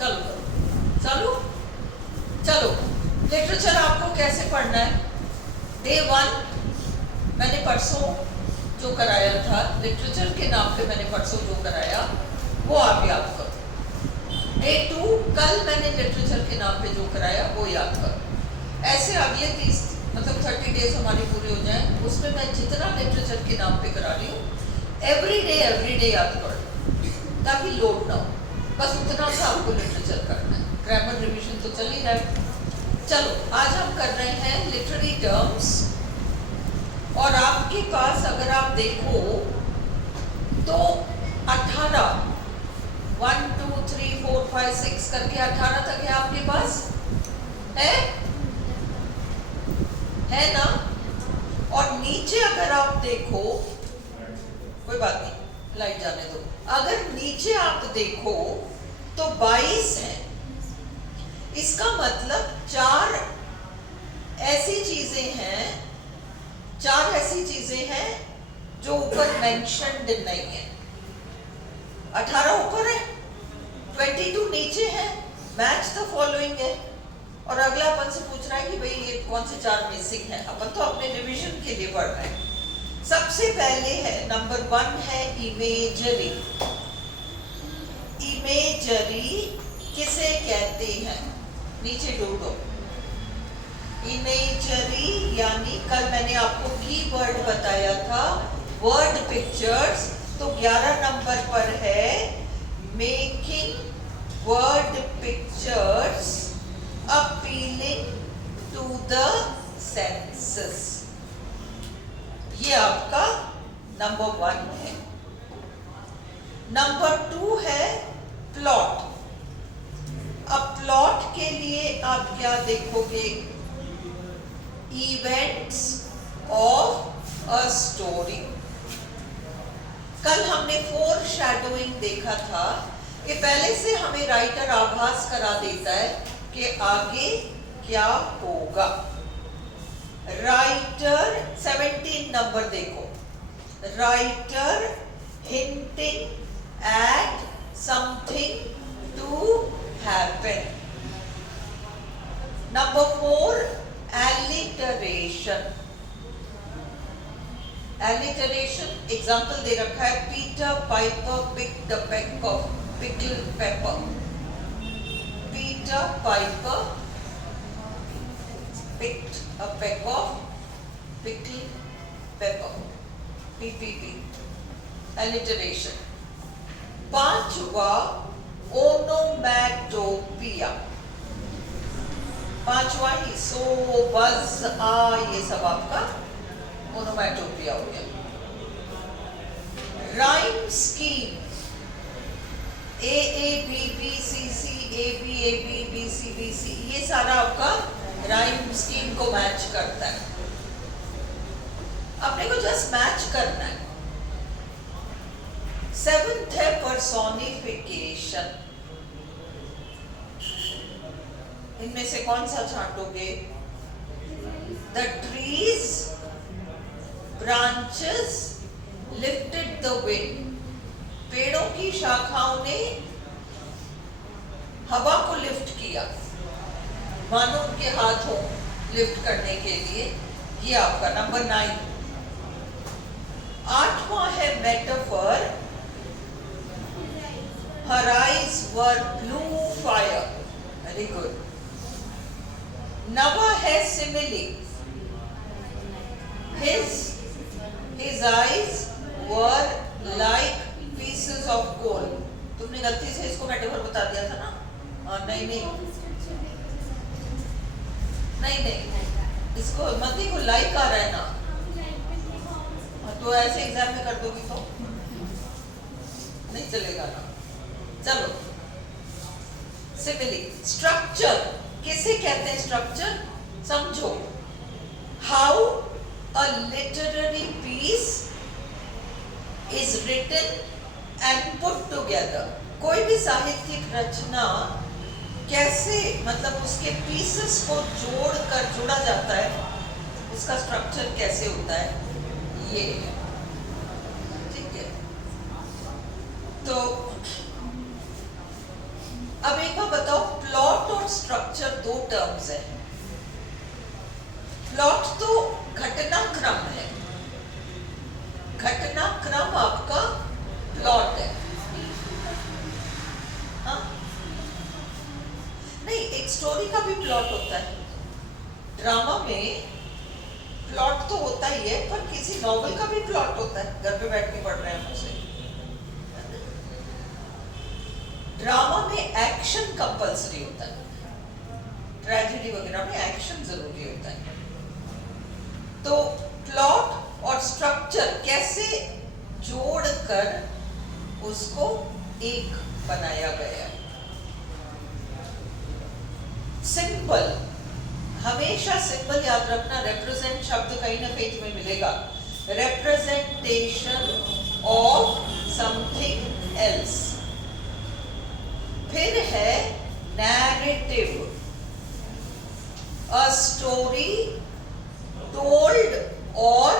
चलो चलो चलो लिटरेचर आपको कैसे पढ़ना है? डे 1 मैंने परसों जो कराया था लिटरेचर के नाम पे, मैंने परसों जो कराया वो आप याद करो। डे 2 कल मैंने लिटरेचर के नाम पे जो कराया वो याद करो। ऐसे अगले 30 मतलब 30 डेज हमारे पूरे हो जाएं, उसमें मैं जितना लिटरेचर के नाम पे करा रही हूँ एवरी डे याद कर लो ताकि लोड ना हो। बस उतना सा आपको लिटरेचर करना है, ग्रामर रिवीजन तो चल ही रहा है। चलो आज हम कर रहे हैं लिटरेरी टर्म्स, और आपके पास अगर आप देखो तो 18 1 2 3 4 5 6 करके 18 तक है आपके पास, है ना? और नीचे अगर आप देखो, कोई बात नहीं लाइट जाने दो, अगर नीचे आप देखो तो 22 है। इसका मतलब 4 ऐसी चीजें हैं जो ऊपर मेंशन्ड नहीं है। 18 ऊपर है, 22 नीचे है, मैच द फॉलोइंग है। और अगला अपन से पूछ रहा है कि भाई ये कौन से 4 मिसिंग है। अपन तो अपने रिवीजन के लिए पढ़ रहे हैं। सबसे पहले है नंबर 1 है इमेजरी। इमेजरी किसे कहते हैं? नीचे ढूंढो। इमेजरी यानी कल मैंने आपको कीवर्ड बताया था वर्ड पिक्चर्स, तो 11 नंबर पर है making word pictures appealing to the senses. ये आपका नंबर 1 है। नंबर 2 है प्लॉट। अब प्लॉट के लिए आप क्या देखोगे? Events of a story. कल हमने फोर शैडोइंग देखा था कि पहले से हमें राइटर आभास करा देता है कि आगे क्या होगा। राइटर 17 नंबर देखो, writer hinting at something to happen. Number 4 alliteration. Alliteration example दे रखा है, Peter Piper picked a peck of pickled pepper। Peter Piper picked a peck of pickled pepper। PPP alliteration। 5वां ओनोमैटोपिया। 5वां ही सो बज आ, ये सब आपका ओनोमैटोपिया हो गया। Rhyme scheme A A B B C C A B B C, ये सारा आपका राइम स्कीम को मैच करता है। अपने को जस्ट मैच करना है। 7th है पर्सोनिफिकेशन। इनमें से कौन सा छांटोगे? The trees branches lifted the wind. पेड़ों की शाखाओं ने हवा को लिफ्ट किया, मानो उनके हाथ हो लिफ्ट करने के लिए। ये आपका नंबर 9। 8वां है metaphor. Her eyes were blue fire. Very good. 9वां है simile. His eyes were like pieces of coal। तुमने गलती से इसको मेटाफर बता दिया था ना? नहीं, इसको मत देखो, लाइक आ रहा है ना, तो ऐसे एग्जाम में कर दोगी तो नहीं चलेगा ना। चलो सिमिली। स्ट्रक्चर किसे कहते हैं? स्ट्रक्चर समझो। How a literary piece is written and put together. कोई भी साहित्यिक रचना कैसे, मतलब उसके पीसेस को जोड़ा जाता है, उसका स्ट्रक्चर कैसे होता है, ये ठीक है। तो अब एक बार बताओ, प्लॉट और स्ट्रक्चर दो टर्म्स है। प्लॉट तो घटनाक्रम है, घटनाक्रम आपका प्लॉट है। हाँ? नहीं, एक स्टोरी का भी प्लॉट होता है। ड्रामा में प्लॉट तो होता ही है, पर किसी नॉवेल का भी प्लॉट होता है। घर पे बैठ के पढ़ रहे हैं उसे। ड्रामा में एक्शन कंपल्सरी होता है, ट्रेजेडी वगैरह में एक्शन जरूरी होता है। तो प्लॉट और स्ट्रक्चर कैसे जोड़कर उसको एक बनाया गया है। सिंबल, हमेशा सिंबल याद रखना। रिप्रेजेंट शब्द कहीं ना कहीं तुम्हें मिलेगा। Representation of something else. फिर है नैरेटिव, अ स्टोरी टोल्ड और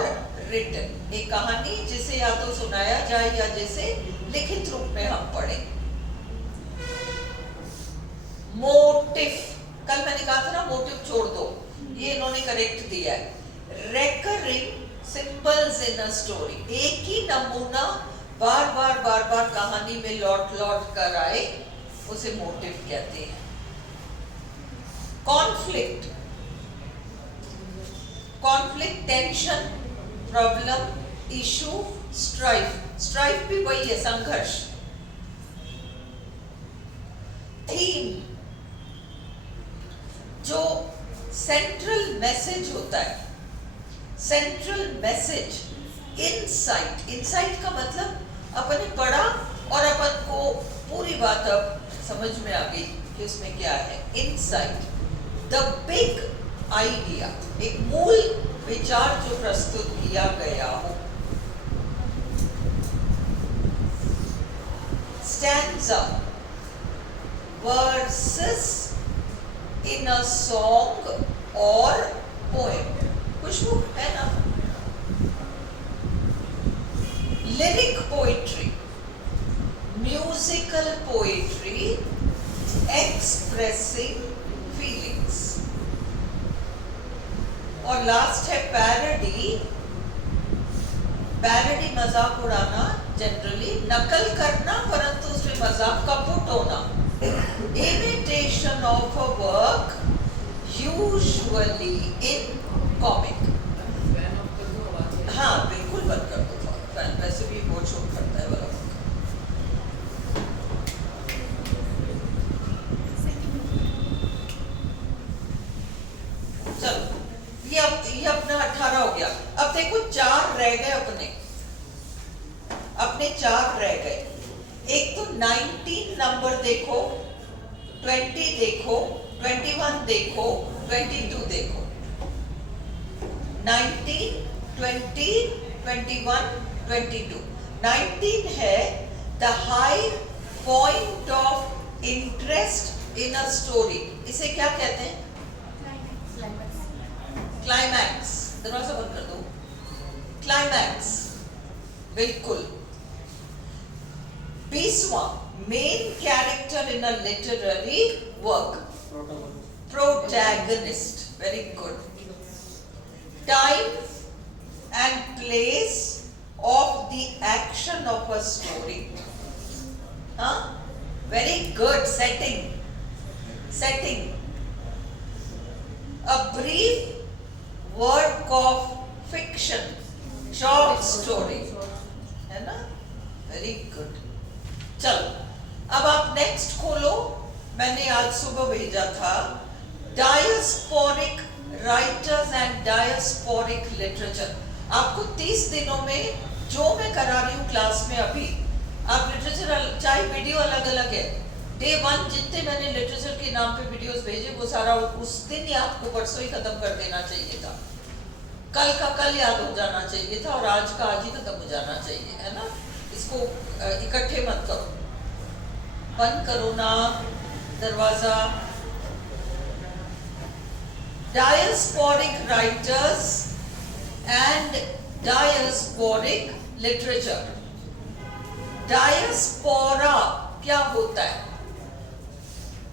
रिटन। एक कहानी जिसे या तो सुनाया जाए या जिसे लिखित रूप में हम पढ़ें। मोटिव, कल मैंने कहा था ना मोटिव छोड़ दो, ये इन्होंने करेक्ट दिया है। Recurring symbols in a story, एक ही नमूना बार बार कहानी में लौट कर आए, उसे मोटिव कहते हैं। Conflict, conflict tension, problem, issue, strife. Strife भी वही है, संघर्ष। थीम, जो सेंट्रल मैसेज होता है, सेंट्रल मैसेज। इनसाइट, इनसाइट का मतलब अपन ने पढ़ा और अपन को पूरी बात अब समझ में आ गई कि उसमें क्या है। इनसाइट, द बिग आइडिया, एक मूल विचार जो प्रस्तुत किया गया हो। Stanza, versus in a song और पोएम। खुशबू है ना। Lyric poetry, musical poetry expressing feelings. और लास्ट है पैरोडी, पैरोडी मजाक उड़ाना, जनरली नकल करना परंतु उसमें मजाक का पुट होना। Imitation of a work usually in comic. हाँ बिल्कुल बंद कर दो फैन, वैसे भी बहुत शोर करता है वाला। ये अपना 18 हो गया। अब देखो 4 रह गए अपने 4 रह गए। एक तो 19 नंबर देखो, 20 देखो, 21 देखो, 22 देखो। 19, 20, 21, 22। 19 है the high point of interest in a story. इसे क्या कहते हैं? क्लाइमैक्स। दरवाजा बंद कर दो। क्लाइमैक्स, बिल्कुल। 20वां, main character in a literary work, protagonist. Very good. Time and place of the action of a story. हाँ, very good. Setting. A brief work of fiction, short story, है ना? Very good. चलो, अब आप next खोलो। मैंने आज सुबह भेजा था diasporic writers and diasporic literature. आपको 30 दिनों में जो मैं करा रही हूँ क्लास में अभी, आप लिटरेचर, चाहे वीडियो अलग अलग है, डे 1 जितने मैंने लिटरेचर के नाम पे वीडियोस भेजे वो सारा उस दिन ही आपको परसों ही खत्म कर देना चाहिए था। कल का कल याद हो जाना चाहिए था और आज का आज ही खत्म हो जाना चाहिए, है ना? इसको इकट्ठे मत करो। बंद करो ना दरवाजा। Diasporic writers and diasporic literature. Diaspora क्या होता है?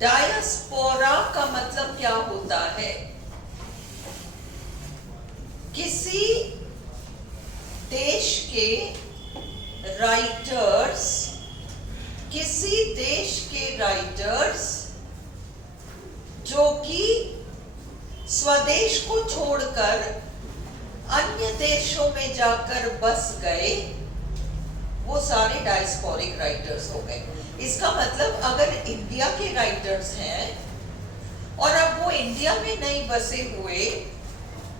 डायस्पोरा का मतलब क्या होता है? किसी देश के राइटर्स, किसी देश के राइटर्स जो कि स्वदेश को छोड़कर अन्य देशों में जाकर बस गए, वो सारे डायस्पोरिक राइटर्स हो गए। इसका मतलब अगर इंडिया के राइटर्स हैं और अब वो इंडिया में नहीं बसे हुए,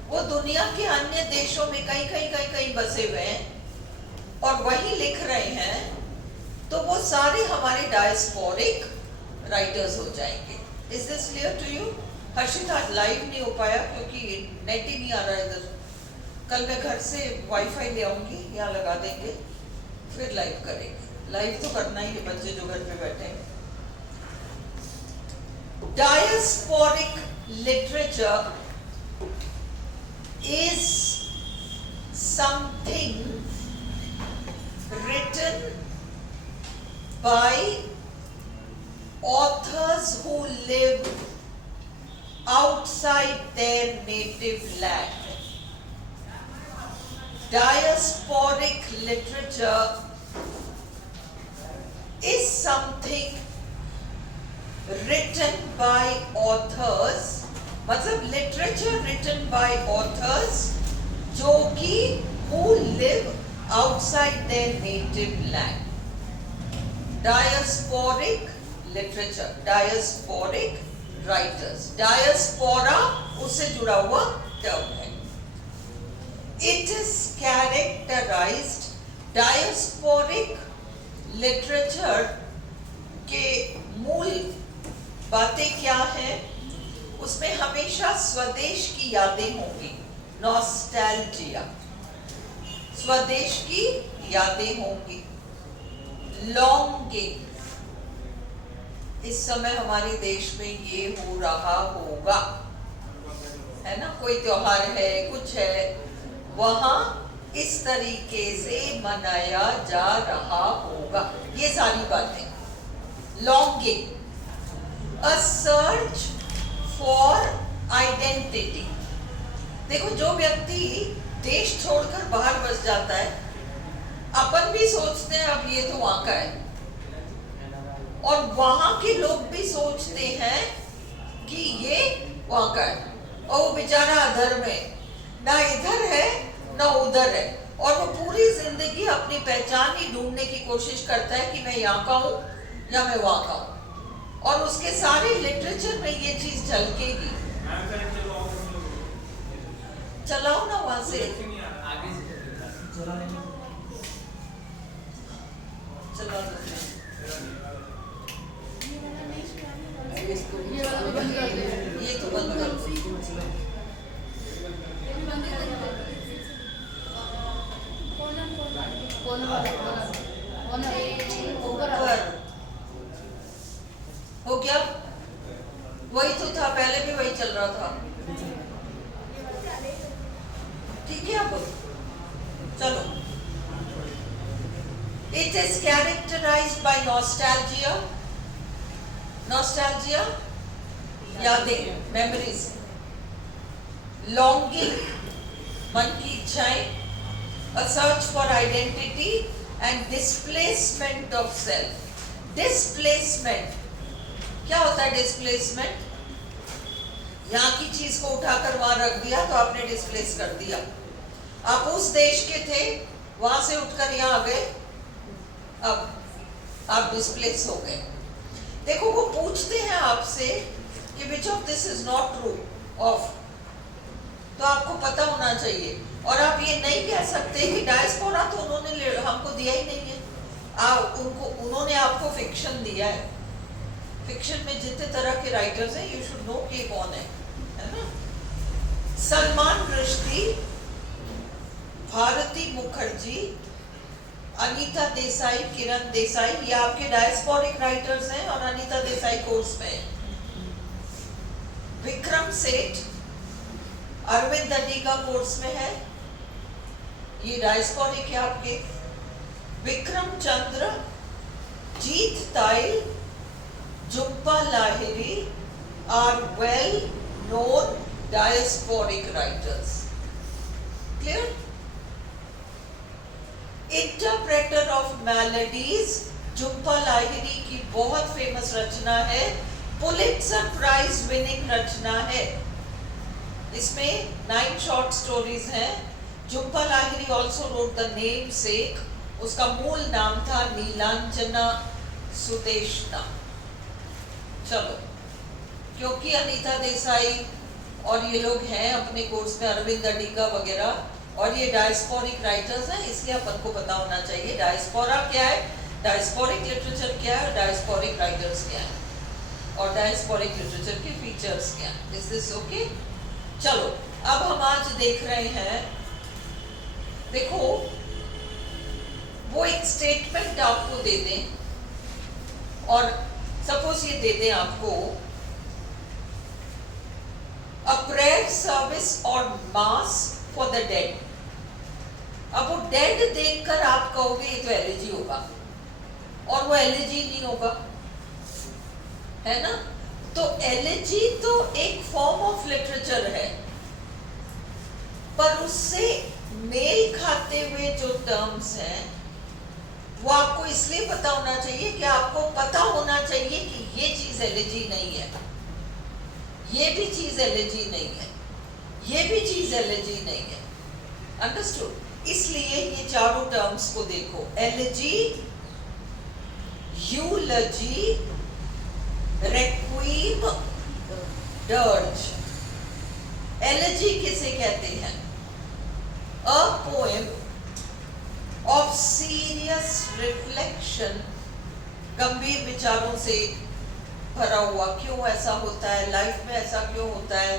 वो दुनिया के अन्य देशों में कहीं बसे हुए हैं और वही लिख रहे हैं, तो वो सारे हमारे डायस्पोरिक राइटर्स हो जाएंगे। Is this clear to you? Harshit आज लाइव नहीं हो पाया क्योंकि नेट ही नहीं आ रहा इधर। कल मैं घर से वाईफाई ले आऊंगी, यहाँ लगा देंगे, फिर लाइव करेंगे। लाइव तो करना ही है, बच्चे जो घर पे बैठे हैं। Diasporic literature is something written by authors who live outside their native land. Diasporic literature is something written by authors, मतलब literature written by authors जो कि who live outside their native land. Diasporic literature, diasporic writers. Diaspora उससे जुड़ा हुआ term है। It is characterized, diasporic literature के मूल बातें क्या हैं? उसमें हमेशा स्वदेश की यादें होंगी, नॉस्टैल्जिया, स्वदेश की यादें होंगी। लॉन्गिंग, इस समय हमारे देश में ये हो रहा होगा, है ना, कोई त्योहार है, कुछ है, वहां इस तरीके से मनाया जा रहा होगा, ये सारी बातें। Longing, a search for identity. देखो, जो व्यक्ति देश छोड़कर बाहर बस जाता है, अपन भी सोचते हैं अब ये तो वहां का है, और वहां के लोग भी सोचते हैं कि ये वहां का है, और वो बेचारा अधर में, ना इधर है ना उधर है, और वो पूरी जिंदगी अपनी पहचान ही ढूंढने की कोशिश करता है कि मैं यहाँ का हूँ या मैं वहां का हूँ, और उसके सारे लिटरेचर में ये चीज झलकेगी। चलाओ ना वहां से, चला ये तो बंद कर दो। हो गया, वही तो था, पहले भी वही चल रहा था। ठीक है, अब चलो। It is characterized by nostalgia, nostalgia, यादें, memories, longing, मन की इच्छाएं, a search for identity and displacement of self. Displacement, क्या होता है displacement? यहाँ की चीज को उठाकर वहां रख दिया तो आपने डिस्प्लेस कर दिया। आप उस देश के थे, वहां से उठकर यहाँ आ गए, अब आप डिस्प्लेस हो गए। देखो, वो पूछते हैं आपसे कि which of this is not true of, तो आपको पता होना चाहिए, और आप ये नहीं कह सकते कि डायस्पोरा तो उन्होंने हमको दिया ही नहीं है, उन्होंने आपको फिक्शन दिया है। फिक्शन में जितने तरह के राइटर्स हैं, यू शुड नो कि कौन है ना। सलमान रुश्दी, भारती मुखर्जी, अनीता देसाई, किरण देसाई, ये आपके डायस्पोरिक राइटर्स हैं और अनीता देसाई कोर्स में है। विक्रम सेठ, अरविंद दडिगा कोर्स में है, ये डायस्पोरिक है आपके। विक्रम चंद्र, जीत ताइल, Jhumpa Lahiri are well known diasporic writers. Clear? Interpreter of Melodies, Jhumpa Lahiri की बहुत फेमस रचना है, पुलित्जर प्राइज विनिंग रचना है। इसमें 9 शॉर्ट स्टोरीज हैं। Jhumpa Lahiri also wrote the namesake, उसका मूल नाम था नीलांजना सुदेशना। चलो, क्योंकि अनीता देसाई और ये लोग हैं अपने कोर्स में, अरविंद अडिगा वगैरह, और ये डायस्पोरिक राइटर्स हैं, इसलिए अपन को पता होना चाहिए डायस्पोरा क्या है, डायस्पोरिक लिटरेचर क्या है, डायस्पोरिक राइटर्स क्या है, और डायस्पोरिक लिटरेचर के फीचर्स क्या है। Is this okay? चलो, अब हम आज देख रहे हैं, देखो वो एक स्टेटमेंट आपको दे दें और सपोज ये दे दें आपको अ प्रेयर सर्विस और मास फॉर द डेड। अब वो डेड देखकर आप कहोगे ये तो एलिजी होगा, और वो एलिजी नहीं होगा, है ना? तो एलिजी तो एक फॉर्म ऑफ लिटरेचर है, पर उससे मेल खाते हुए जो टर्म्स हैं वो आपको इसलिए पता होना चाहिए कि आपको पता होना चाहिए कि ये चीज एलिजी नहीं है, ये भी चीज एलिजी नहीं है, ये भी चीज एलिजी नहीं है। अंडरस्टूड? इसलिए ये चारों टर्म्स को देखो, एलिजी, यूलजी, रेक्वीम, डर्ज। एलिजी किसे कहते हैं? A poem of serious reflection, गंभीर विचारों से भरा हुआ। क्यों ऐसा होता है, लाइफ में ऐसा क्यों होता है,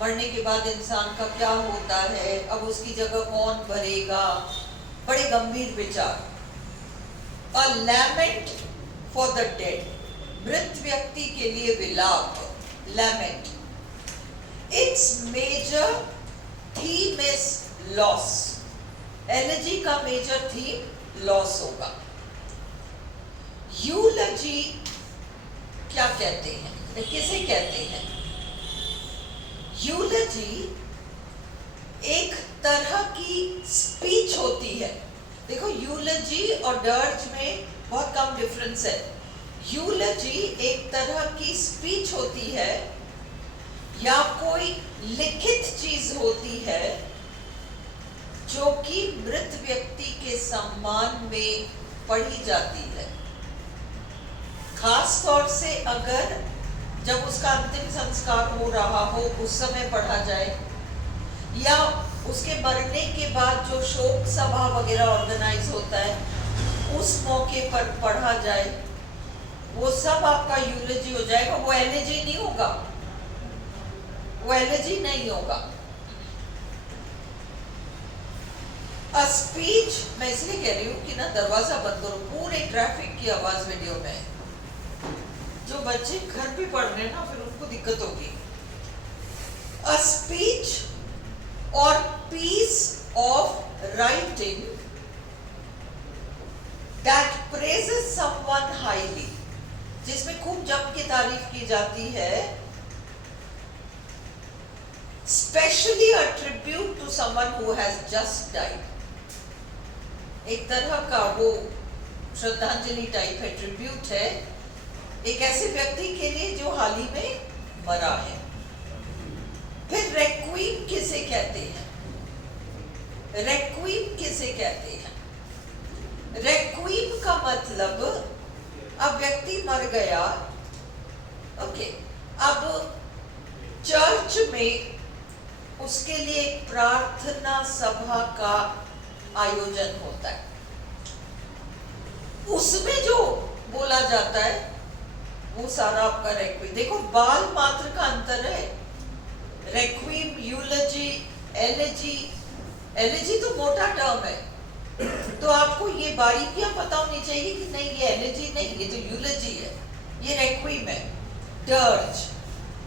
मरने के बाद इंसान का क्या होता है, अब उसकी जगह कौन भरेगा, बड़े गंभीर विचार। A lament for the dead, मृत व्यक्ति के लिए विलाप, lament. Its major theme is loss. Elegy का मेजर थीम लॉस होगा। यूलजी क्या कहते हैं, किसे कहते हैं? यूलजी एक तरह की स्पीच होती है। देखो, यूलजी और डर्ज में बहुत कम डिफरेंस है। यूलजी एक तरह की स्पीच होती है या कोई लिखित चीज होती है जो कि मृत व्यक्ति के सम्मान में पढ़ी जाती है। खास तौर से अगर जब उसका अंतिम संस्कार हो रहा हो उस समय पढ़ा जाए, या उसके मरने के बाद जो शोक सभा वगैरह ऑर्गेनाइज होता है उस मौके पर पढ़ा जाए, वो सब आपका यूलजी हो जाएगा। वो एलिजी नहीं होगा, वो एलिजी नहीं होगा। A speech, मैं इसलिए कह रही हूँ कि ना दरवाजा बंद करो, पूरे ट्रैफिक की आवाज वीडियो में। जो बच्चे घर पे पढ़ रहे हैं ना, फिर उनको दिक्कत होगी। A speech or piece of writing that praises someone highly, जिसमें खूब जम के तारीफ की जाती है, especially a tribute to someone who has just died. एक तरह का वो श्रद्धांजलि टाइप है, ट्रिब्यूट है एक ऐसे व्यक्ति के लिए जो हाल ही में मरा है। फिर रेक्वीम किसे कहते हैं? रेक्वीम किसे कहते हैं? रेक्वीम का मतलब, अब व्यक्ति मर गया, ओके, अब चर्च में उसके लिए एक प्रार्थना सभा का आयोजन होता है। उसमें जो बोला जाता है वो सारा आपका रेक्वीम। देखो, बाल मात्र का अंतर है। रेक्वीम, यूलजी, एलिजी। एलिजी तो मोटा टर्म है, तो आपको ये बारीकियां पता होनी चाहिए कि नहीं ये एलिजी नहीं, ये तो यूलजी है, ये रेक्वीम है। Dirge,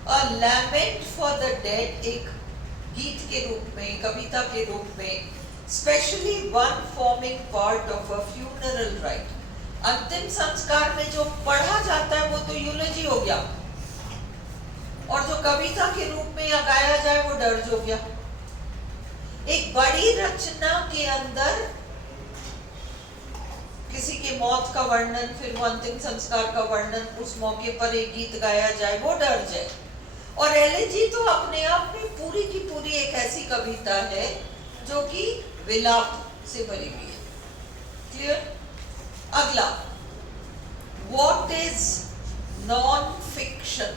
a lament for the dead, एक गीत के रूप में, कविता के रूप में, specially one forming part of a funeral right. अंतिम संस्कार में जो पढ़ा जाता है वो तो यूलॉजी हो गया, और जो कविता के रूप में या गाया जाए वो डर्ज हो गया। एक बड़ी रचना के अंदर किसी के मौत का वर्णन, फिर वो अंतिम संस्कार का वर्णन, उस मौके पर एक गीत गाया जाए, वो डर्ज है। और एलेजी तो अपने आप में पूरी की पूरी एक ऐसी कविता है जो कि विलाप से भरी हुई है। क्लियर? अगला, what is non fiction?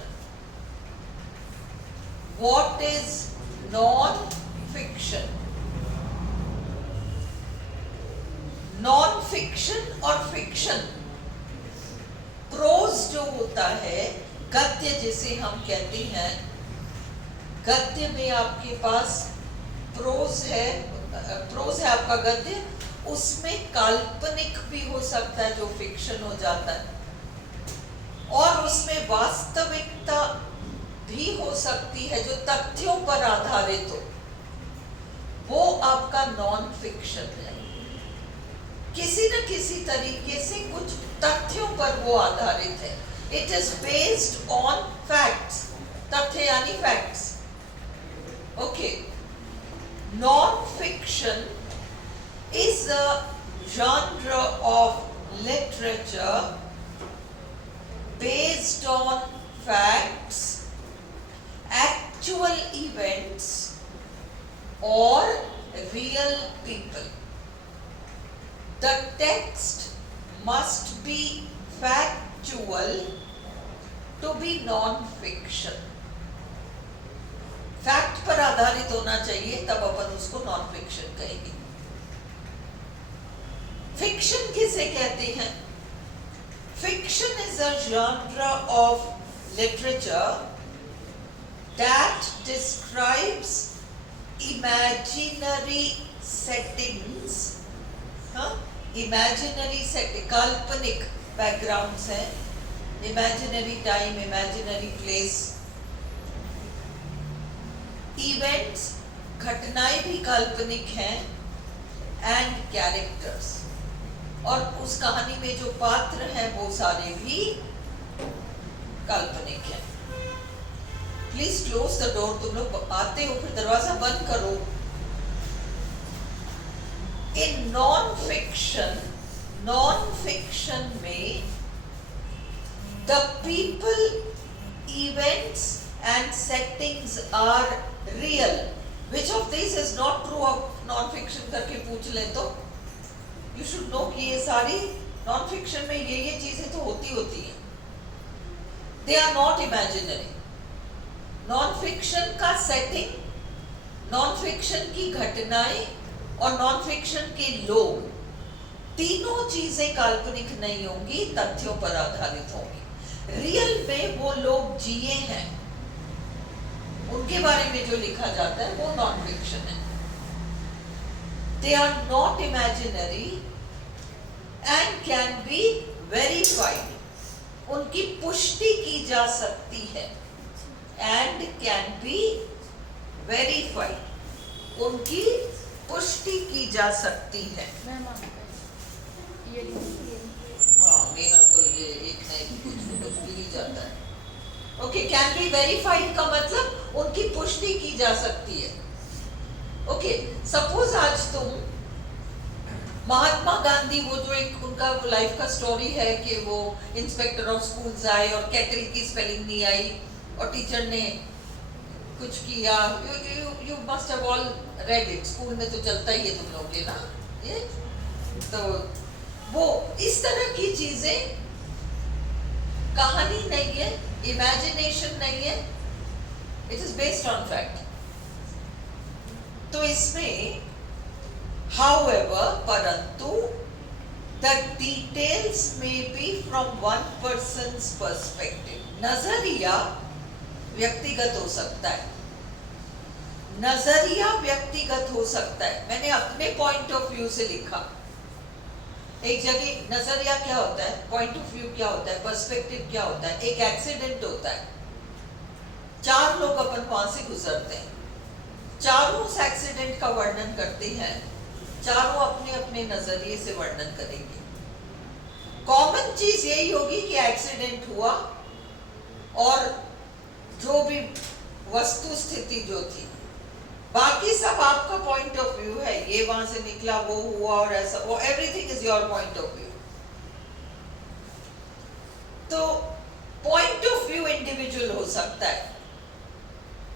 What is non fiction? Non fiction और फिक्शन, प्रोज जो होता है, गद्य जिसे हम कहते हैं, गद्य में आपके पास प्रोज है आपका गद्य, उसमें काल्पनिक भी हो सकता है जो फिक्शन हो जाता है, और उसमें वास्तविकता भी हो सकती है जो तथ्यों पर आधारित हो, वो आपका नॉन फिक्शन है। किसी न किसी तरीके से कुछ तथ्यों पर वो आधारित है। It is based on facts, तथ्य यानी facts. Okay, non fiction is a genre of literature based on facts, actual events or real people. The text must be factual to be non-fiction. Fact पर आधारित होना चाहिए, तब अपन उसको non fiction कहेंगे। Fiction किसे कहते हैं? Fiction is a genre of literature that describes imaginary settings, imaginary setting, काल्पनिक बैकग्राउंड्स हैं, imaginary time, imaginary place, events, घटनाएं भी काल्पनिक हैं, एंड कैरेक्टर्स, और उस कहानी में जो पात्र हैं वो सारे भी काल्पनिक हैं। Please close the door. तुम लोग आते हो फिर दरवाजा बंद करो। In non-fiction में the people, events and settings are real. Which of these is not true of non-fiction करके पूछ ले तो you should know कि ये सारी non-fiction में ये चीजें तो होती हैं। They are not imaginary. Non-fiction का setting, non-fiction की घटनाएं और नॉन फिक्शन के लोग, तीनों चीजें काल्पनिक नहीं होंगी, तथ्यों पर आधारित होंगी। रियल में वो लोग जिए हैं, उनके बारे में जो लिखा जाता है वो नॉन फिक्शन है। They are not imaginary and can be verified. उनकी पुष्टि की जा सकती है, एंड कैन बी वेरीफाइड, उनकी पुष्टि की जा सकती है। मेहर को ये एक न एक कुछ तो भूल ही जाता है। ओके, कैन बी वेरीफाइड का मतलब उनकी पुष्टि की जा सकती है। ओके, सपोज आज तुम महात्मा गांधी, वो जो एक उनका लाइफ का स्टोरी है कि वो इंस्पेक्टर ऑफ स्कूल्स आए और केटल की स्पेलिंग नहीं आई और टीचर ने कुछ किया। You must have all read it, school में तो चलता ही है तुम लोग के ना ये। तो वो इस तरह की चीजें कहानी नहीं है, इमेजिनेशन नहीं है, it is based on fact. तो इसमें however, परंतु the details may be from one person's perspective. नजरिया व्यक्तिगत हो सकता है, नजरिया व्यक्तिगत हो सकता है। मैंने अपने पॉइंट ऑफ व्यू से लिखा। एक जगह नजरिया क्या होता है, पॉइंट ऑफ व्यू क्या होता है, पर्सपेक्टिव क्या होता है। एक एक्सीडेंट होता है, 4 लोग अपन वहां से गुजरते हैं, चारों उस एक्सीडेंट का वर्णन करते हैं, चारों अपने अपने नजरिए से वर्णन करेंगे। कॉमन चीज यही होगी कि एक्सीडेंट हुआ और जो भी वस्तु स्थिति जो थी, बाकी सब आपका पॉइंट ऑफ व्यू है, ये वहां से निकला, वो हुआ और ऐसा, वो everything is your point of view. तो पॉइंट ऑफ व्यू इंडिविजुअल हो सकता है,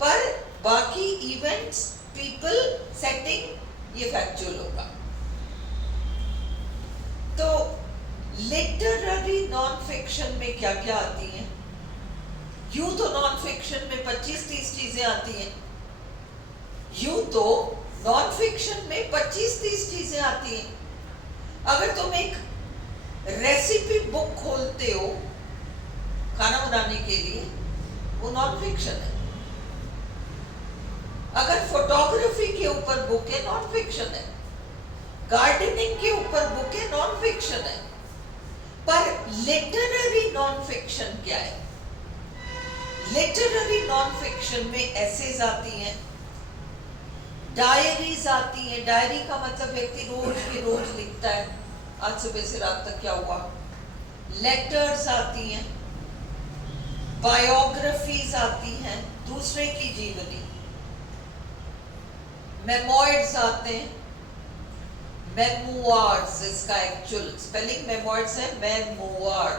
पर बाकी इवेंट्स, पीपल, सेटिंग ये फैक्चुअल होगा। तो लिटररी नॉन फिक्शन में क्या क्या आती हैं? यूं तो नॉन फिक्शन में 25-30 चीजें आती हैं, यूं तो नॉन फिक्शन में 25-30 चीजें आती हैं। अगर तुम एक रेसिपी बुक खोलते हो खाना बनाने के लिए, वो नॉन फिक्शन है। अगर फोटोग्राफी के ऊपर बुक है, नॉन फिक्शन है। गार्डनिंग के ऊपर बुक है, नॉन फिक्शन है। पर लिटररी नॉन फिक्शन क्या है? लिटररी नॉन फिक्शन में एसेज आती हैं, डायरीज आती हैं। डायरी का मतलब व्यक्ति रोज के रोज लिखता है, आज सुबह से रात तक क्या हुआ। लेटर्स आती हैं, बायोग्राफीज आती हैं, दूसरे की जीवनी। मेमोइर्स आते हैं, मेमोइर्स, इसका एक्चुअल स्पेलिंग मेमोइर्स है, मेमोइर,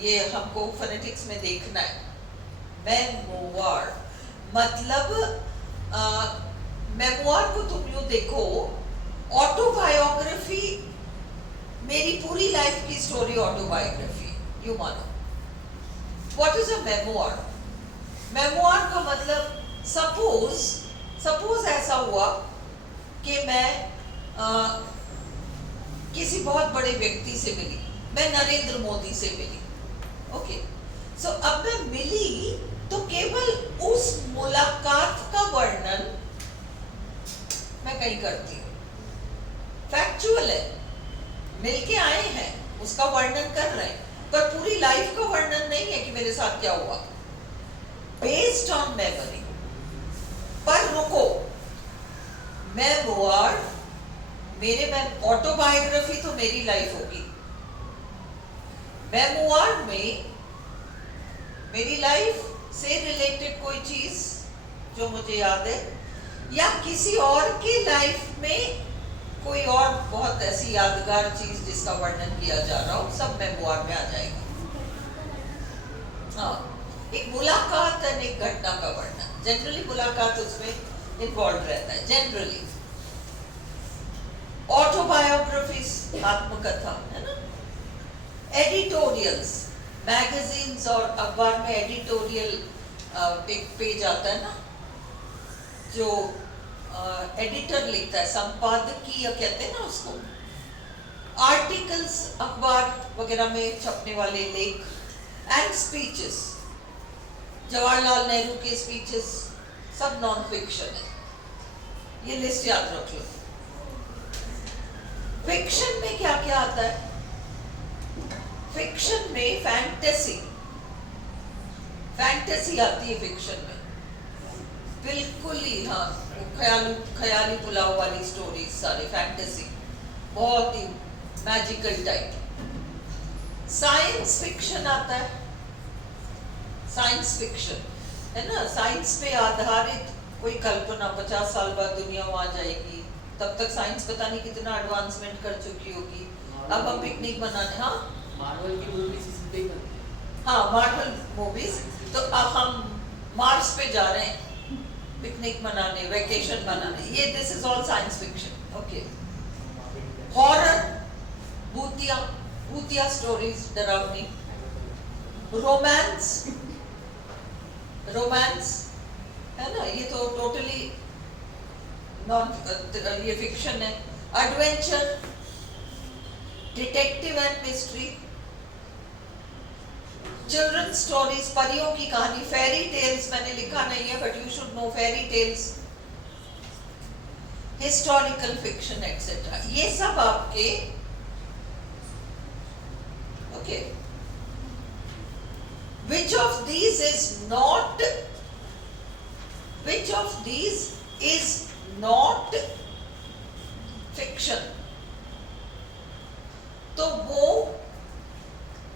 ये हमको फोनेटिक्स में देखना है। मेमोइर मतलब मेमोइर को तुम यूं देखो, ऑटोबायोग्राफी, मेरी पूरी लाइफ की स्टोरी ऑटोबायोग्राफी, यूं मानो। What is a मेमोइर? मेमोइर का मतलब, सपोज ऐसा हुआ कि मैं किसी बहुत बड़े व्यक्ति से मिली, मैं नरेंद्र मोदी से मिली, ओके। सो अब मैं मिली तो केवल उस मुलाकात का वर्णन मैं कहीं करती हूँ, फैक्चुअल है, मिलके आए हैं, उसका वर्णन कर रहे हैं, पर पूरी लाइफ का वर्णन नहीं है कि मेरे साथ क्या हुआ, बेस्ड ऑन मेमोरी। पर रुको, मेमोइर, ऑटोबायोग्राफी तो मेरी लाइफ होगी, मेमोइर में मेरी लाइफ से रिलेटेड कोई चीज जो मुझे याद है, या किसी और की लाइफ में कोई और बहुत ऐसी यादगार चीज जिसका वर्णन किया जा रहा हो, सब मेमोइर में आ जाएगा। हाँ, एक मुलाकात और एक घटना का वर्णन, जनरली मुलाकात उसमें इन्वॉल्व रहता है, जनरली। ऑटोबायोग्राफीज, आत्मकथा, है ना। एडिटोरियल्स, मैगजीन्स और अखबार में एडिटोरियल एक पेज आता है ना, जो एडिटर लिखता है, संपादकीय कहते हैं ना उसको। आर्टिकल्स, अखबार वगैरह में छपने वाले लेख, एंड स्पीचेस, जवाहरलाल नेहरू के स्पीचेस, सब नॉन फिक्शन है। ये लिस्ट याद रख लो। फिक्शन में क्या क्या आता है? फिक्शन में फैंटेसी आती है फिक्शन में, बिल्कुल ही। हाँ, ख्याली पुलाव वाली स्टोरीज, सारे फैंटेसी, बहुत ही मैजिकल टाइप। साइंस फिक्शन आता है, साइंस फिक्शन है ना, साइंस पे आधारित कोई कल्पना, 50 साल बाद दुनिया वहां जाएगी, तब तक साइंस पता नहीं कितना एडवांसमेंट कर चुकी होगी। अब हम पिकनिक मनाने, हाँ, मार्वल की मूवीज इसी पे बनती है। हाँ, मार्वल मूवीज। तो अब हम मार्स पे जा रहे हैं पिकनिक मनाने, वेकेशन मनाने, ये this is all science fiction, okay. Horror, भूतिया स्टोरीज, डरावनी। रोमांस है ना, ये तो टोटली ये फिक्शन है। Adventure, detective and mystery, children stories, परियों की कहानी, फेरी टेल्स, मैंने लिखा नहीं है but you should know, fairy tales, historical fiction etcetera, ये सब आपके, okay. Which of these is not fiction? तो वो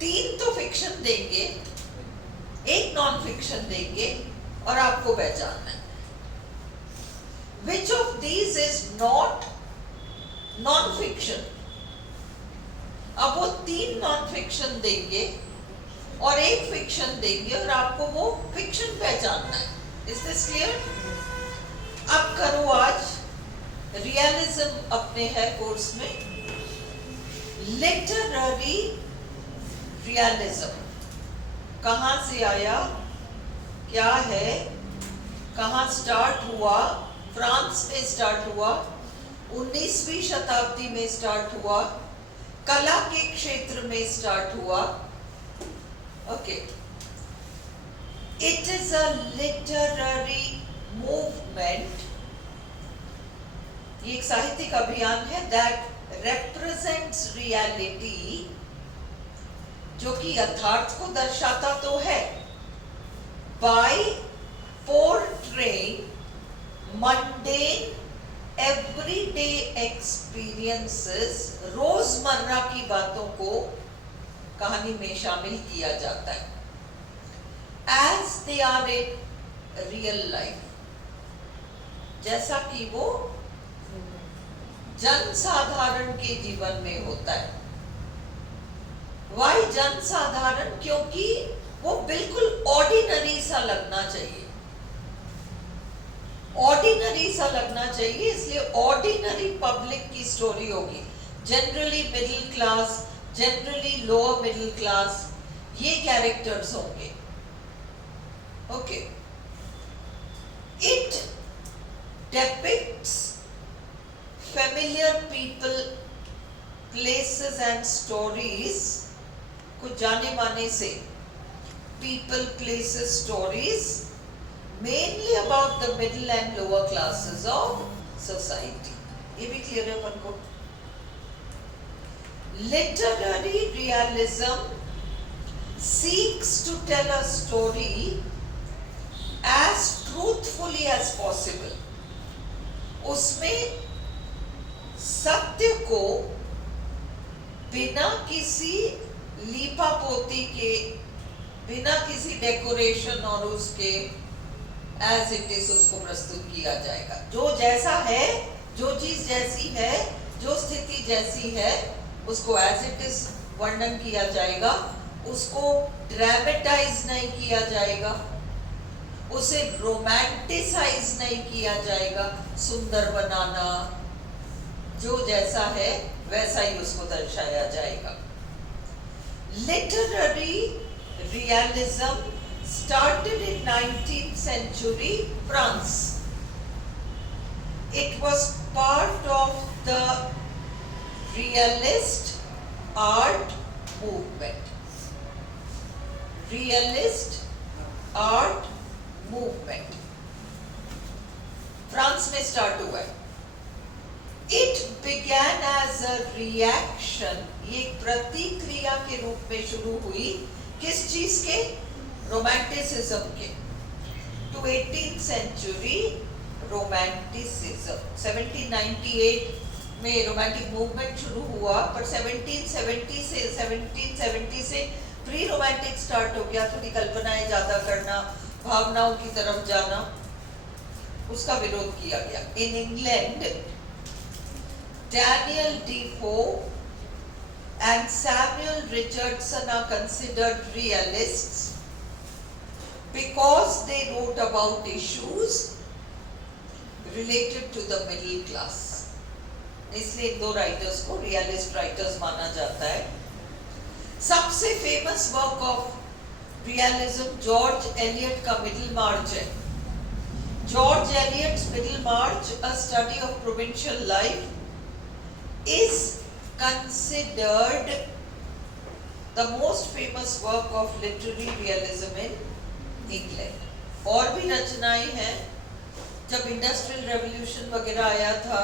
3 तो फिक्शन देंगे, 1 नॉन फिक्शन देंगे और आपको पहचानना है which of these is not non fiction. अब वो 3 नॉन फिक्शन देंगे और 1 फिक्शन देंगे और आपको वो फिक्शन पहचानना है। Is this clear? अब करो, आज रियलिज्म अपने है कोर्स में। लिटरेरी रियलिज्म कहां से आया, क्या है, कहां स्टार्ट हुआ? फ्रांस में स्टार्ट हुआ, 19वीं शताब्दी में स्टार्ट हुआ, कला के क्षेत्र में स्टार्ट हुआ। Okay, it is a literary movement. ये एक साहित्यिक अभियान है दैट रिप्रेजेंट्स रियलिटी, जो कि यथार्थ को दर्शाता तो है, by portraying mundane everyday experiences, रोजमर्रा की बातों को कहानी में शामिल किया जाता है, as they are in real life, जैसा कि वो जनसाधारण के जीवन में होता है। वाई जनसाधारण? क्योंकि वो बिल्कुल ऑर्डिनरी सा लगना चाहिए, ऑर्डिनरी सा लगना चाहिए, इसलिए ऑर्डिनरी पब्लिक की स्टोरी होगी। Generally middle class, generally lower middle class, ये कैरेक्टर्स होंगे। Okay, it depicts familiar people, places and stories, कुछ जाने माने से people, places, stories, mainly about the middle and lower classes of society. ये भी क्लियर है अपन को? Literary realism seeks to tell a story as truthfully as possible. उसमें सत्य को बिना किसी लीपापोती के, बिना किसी डेकोरेशन और उसके एज इट इज उसको प्रस्तुत किया जाएगा। जो जैसा है, जो चीज जैसी है, जो स्थिति जैसी है, उसको एज इट इज वर्णन किया जाएगा, उसको ड्रामेटाइज नहीं किया जाएगा, उसे रोमांटिसाइज नहीं किया जाएगा। सुंदर बनाना, जो जैसा है वैसा ही उसको दर्शाया जाएगा। Literary realism started in 19th century France. It was part of the realist art movement. Realist art movement. France में स्टार्ट हुआ है। It began as a reaction, ये प्रतिक्रिया के रूप में शुरू हुई किस चीज के? रोमांटिसिज्म के। टू 18th century रोमांटिसिज्म, 1798 में रोमांटिक मूवमेंट शुरू हुआ, पर 1770 से प्री रोमांटिक स्टार्ट हो गया। थोड़ी कल्पनाएं ज्यादा करना, भावनाओं की तरफ जाना, उसका विरोध किया गया। In England Daniel Defoe and Samuel Richardson are considered realists because they wrote about issues related to the middle class. इसलिए दो राइटर्स को रियलिस्ट राइटर्स माना जाता है। सबसे famous work of realism George Eliot का मिडिल मार्च है। George Eliot's middle March, a study of provincial life, is considered the most famous work of literary realism in England. और भी रचनाएं हैं। जब इंडस्ट्रियल रेवोल्यूशन वगैरह आया था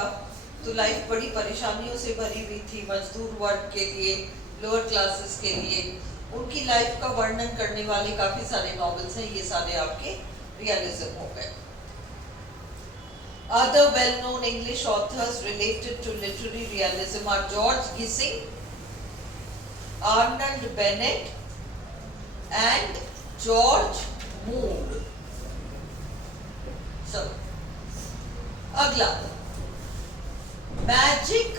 तो लाइफ बड़ी परेशानियों से भरी हुई थी, मजदूर वर्ग के लिए, लोअर क्लासेस के लिए। उनकी लाइफ का वर्णन करने वाले काफी सारे नॉवेल्स हैं, ये सारे आपके रियलिज्म हो गए। Other well-known English authors related to literary realism are George Gissing, Arnold Bennett, and George Moore. So, अगला magic,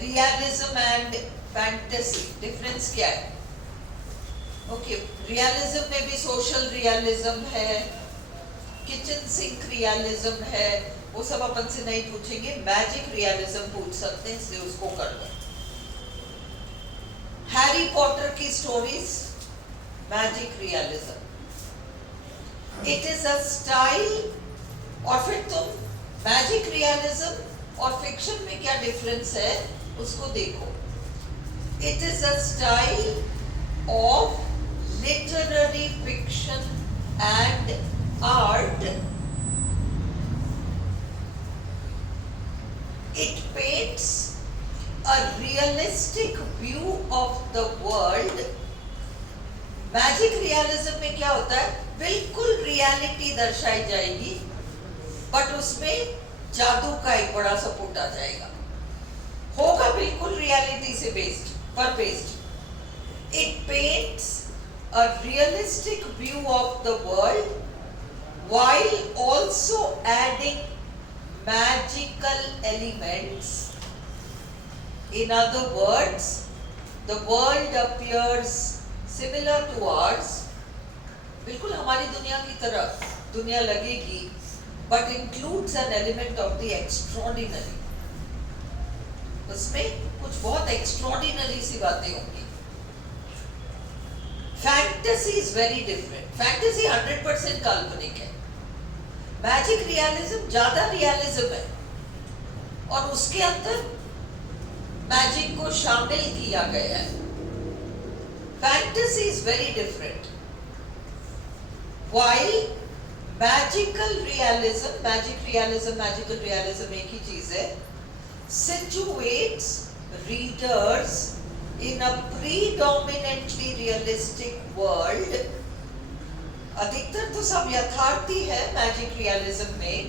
realism and fantasy, difference क्या है? ओके, रियलिज्म में भी सोशल रियलिज्म है, किचन सिंक रियलिज्म है, वो सब अपन से नहीं पूछेंगे, मैजिक रियलिज्म पूछ सकते हैं, इसलिए उसको कर लो। हैरी पॉटर की stories magic realism, it is a style. और फिर तुम मैजिक रियलिज्म और फिक्शन में क्या डिफरेंस है उसको देखो। It is a style of literary fiction and art. It paints a realistic view of the world. Magic realism में क्या होता है? बिल्कुल रियलिटी दर्शाई जाएगी, बट उसमें जादू का एक बड़ा सा पुट आ जाएगा, होगा बिल्कुल रियलिटी से based. It paints a realistic view of the world while also adding magical elements. In other words, the world appears similar to ours. बिल्कुल हमारी दुनिया की तरह दुनिया लगेगी, but includes an element of the extraordinary. उसमें कुछ बहुत extraordinary सी बातें होंगी। Fantasy is very different. Fantasy 100% काल्पनिक है। मैजिक रियलिज्म ज्यादा रियलिज्म है और उसके अंदर मैजिक को शामिल किया गया है। Fantasy is very different. While magical realism एक ही चीज है, situates readers in a predominantly realistic world. अधिकतर तो सब यथार्थी है मैजिक रियलिज्म में।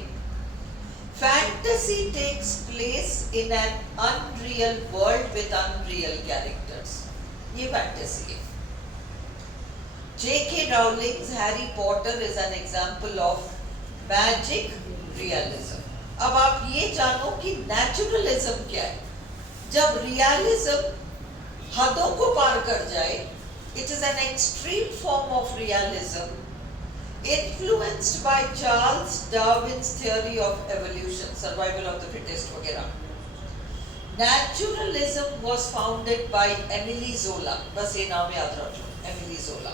Fantasy takes place in an unreal world with unreal characters, ये फैंटेसी है। J.K. Rowling's Harry Potter is an example of magic realism. अब आप ये जानो कि नेचुरलिज्म क्या है। जब रियलिज्म हदों को पार कर जाए, it is an extreme form of realism influenced by Charles Darwin's theory of evolution, survival of the fittest वगैरह। Naturalism was founded by Emile Zola, बस ये नाम याद रखो, Emile Zola।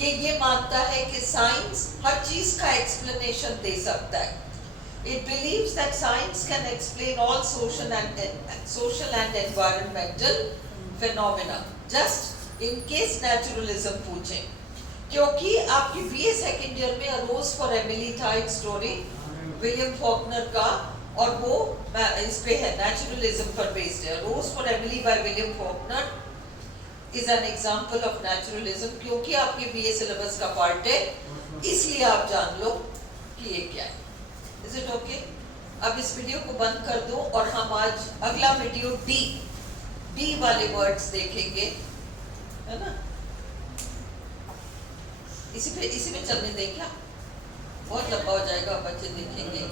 ये मानता है कि साइंस हर चीज का एक्सप्लेनेशन दे सकता है। It believes that science can explain all social and environmental phenomena. Just in case naturalism पूछें, क्योंकि आपकी बीए सेकेंड ईयर में A Rose for Emily था एक स्टोरी विलियम फॉकनर का, और वो इस पे है, नेचुरलिज्म पर बेस्ड है। A Rose for Emily by William Faulkner is an example of naturalism, क्योंकि आपके बीए सिलेबस का पार्ट है, इसलिए आप जान लो कि ये क्या है। Is it okay? अब इस वीडियो को बंद कर दो और हम आज अगला वीडियो डी वाले वर्ड्स देखेंगे, है ना? इसी में चलने दें क्या? बहुत लंबा हो जाएगा, बच्चे देखेंगे।